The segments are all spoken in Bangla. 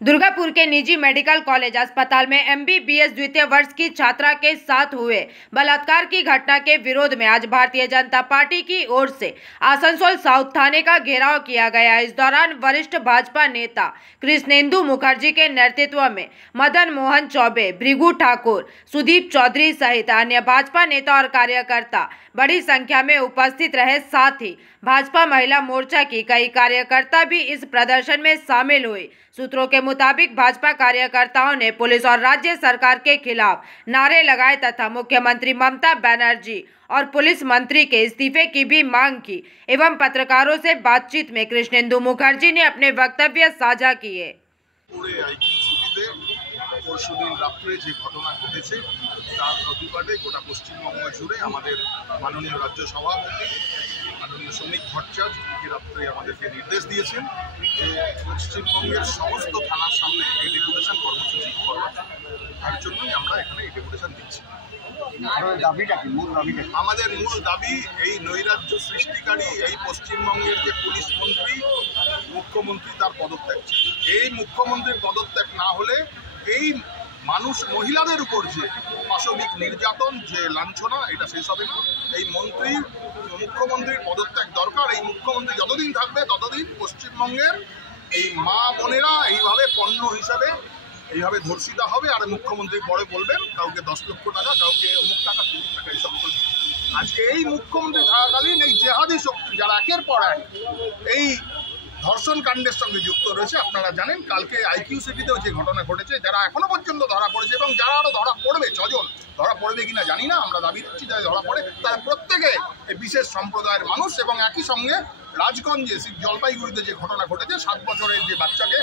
दुर्गापुर के निजी मेडिकल कॉलेज अस्पताल में एमबीबीएस द्वितीय वर्ष की छात्रा के साथ हुए बलात्कार की घटना के विरोध में आज भारतीय जनता पार्टी की ओर से आसनसोल साउथ थाने का घेराव किया गया। इस दौरान वरिष्ठ भाजपा नेता कृष्णेंदु मुखर्जी के नेतृत्व में मदन मोहन चौबे, भृगु ठाकुर, सुदीप चौधरी सहित अन्य भाजपा नेता और कार्यकर्ता बड़ी संख्या में उपस्थित रहे। साथ ही भाजपा महिला मोर्चा की कई कार्यकर्ता भी इस प्रदर्शन में शामिल हुई। सूत्रों के मुताबिक भाजपा कार्यकर्ताओं ने पुलिस और राज्य सरकार के खिलाफ नारे लगाए तथा मुख्यमंत्री ममता बनर्जी और पुलिस मंत्री के इस्तीफे की भी मांग की। एवं पत्रकारों से बातचीत में कृष्णेंदु मुखर्जी ने अपने वक्तव्य साझा किए। পরশুদিন রাত্রে যে ঘটনা ঘটেছে তার প্রতিবাদে গোটা পশ্চিমবঙ্গ জুড়ে আমাদের মাননীয় রাজ্য সভাপতি মাননীয় শ্রমিক ভট্টাচার্য রাত্রে আমাদেরকে নির্দেশ দিয়েছেন যে পশ্চিমবঙ্গের সমস্ত থানার সামনে এই ডেপুটেশন কর্মসূচি করবার তার জন্যই আমরা এখানে এই ডেপুটেশন দিচ্ছি। আমাদের মূল দাবি এই নৈরাজ্য সৃষ্টিকারী এই পশ্চিমবঙ্গের যে পুলিশ মন্ত্রী মুখ্যমন্ত্রী তার পদত্যাগ। এই মুখ্যমন্ত্রীর পদত্যাগ না হলে এই মানুষ মহিলাদের উপর যে পাশবিক নির্যাতন যে লাঞ্ছনা এটা শেষ হবে না। এই মুখ্যমন্ত্রীর পদত্যাগ দরকার। এই মুখ্যমন্ত্রী যতদিন থাকবে ততদিন পশ্চিমবঙ্গের এই মা বোনেরা এইভাবে পণ্য হিসাবে এইভাবে ধর্ষিতা হবে। আর মুখ্যমন্ত্রী পরে বলবেন কাউকে 10 লক্ষ টাকা, কাউকে অমুক টাকা 30 টাকা এইসব করবে। আজকে এই মুখ্যমন্ত্রী থাকাকালীন এই জেহাদি শক্তি যারা একের পর এক এই ধর্ষণ কাণ্ডের সঙ্গে যুক্ত রয়েছে, আপনারা জানেন কালকে আইকিউ সিটিতেও যে ঘটনা ঘটেছে, যারা এখনো পর্যন্ত ধরা পড়েছে এবং যারা আরও ধরা পড়বে, 6 জন ধরা পড়বে কিনা জানি না, আমরা দাবি করছি যারা ধরা পড়ে তারা প্রত্যেকে এই বিশেষ সম্প্রদায়ের মানুষ। এবং একই সঙ্গে রাজগঞ্জে জলপাইগুড়িতে যে ঘটনা ঘটেছে 7 বছরের যে বাচ্চাকে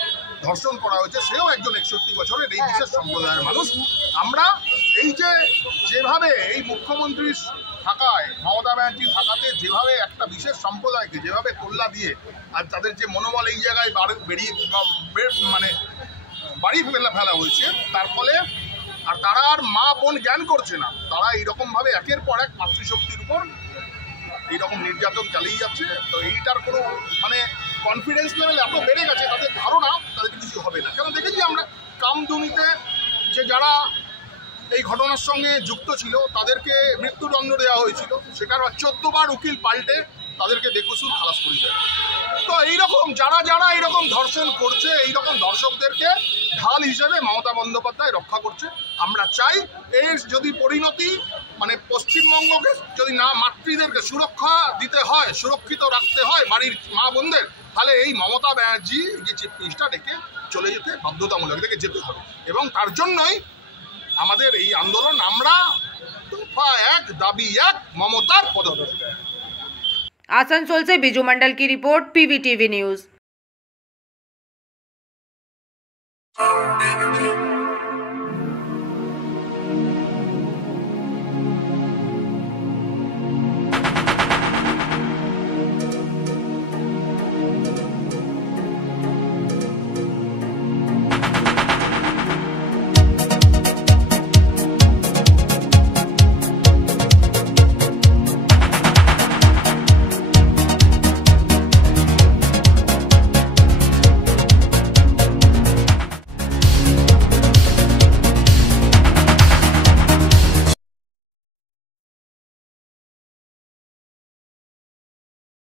ধর্ষণ করা হয়েছে সেও একজন 61 বছরের এই বিশেষ সম্প্রদায়ের মানুষ। আমরা এই যেভাবে এই মুখ্যমন্ত্রীর থাকায় মমতা ব্যানার্জি থাকাতে যেভাবে একটা বিশেষ সম্প্রদায়কে যেভাবে তোল্লা দিয়ে আর তাদের যে মনোবল এই জায়গায় বাড়ি ফেলা হয়েছে, তার ফলে আর তারা আর মা বোন জ্ঞান করছে না। তারা এইরকমভাবে একের পর এক মাতৃশক্তির উপর এইরকম নির্যাতন চালিয়ে যাচ্ছে। তো এইটার কোনো কনফিডেন্স লেভেল এত বেড়ে গেছে, তাদের ধারণা তাদের কিছু হবে না। কেন দেখেছি আমরা কামদুনিতে যে যারা এই ঘটনার সঙ্গে যুক্ত ছিল তাদেরকে মৃত্যুদণ্ড দেওয়া হয়েছিল, সেটার 14 বার উকিল পাল্টে তাদেরকে বেকসুর খালাস করে দেয়। তো এইরকম যারা এইরকম ধর্ষণ করছে, এইরকম ধর্ষকদেরকে ঢাল হিসেবে মমতা বন্দ্যোপাধ্যায় রক্ষা করছে। আমরা চাই এর যদি পরিণতি পশ্চিমবঙ্গকে যদি না মাতৃদেরকে সুরক্ষা দিতে হয়, সুরক্ষিত রাখতে হয় বাড়ির মা বোনদের, তাহলে এই মমতা ব্যানার্জি যে চিফ মিনিস্টার ডেকে চলে যেতে বাধ্যতামূলক, ডেকে যেতে হবে। এবং তার জন্যই আমাদের এই আন্দোলন। আমরা দফা এক, দাবি এক, মমতার পদত্যাগ। आसनसोल से बिजू मंडल की रिपोर्ट, पीवीटीवी न्यूज।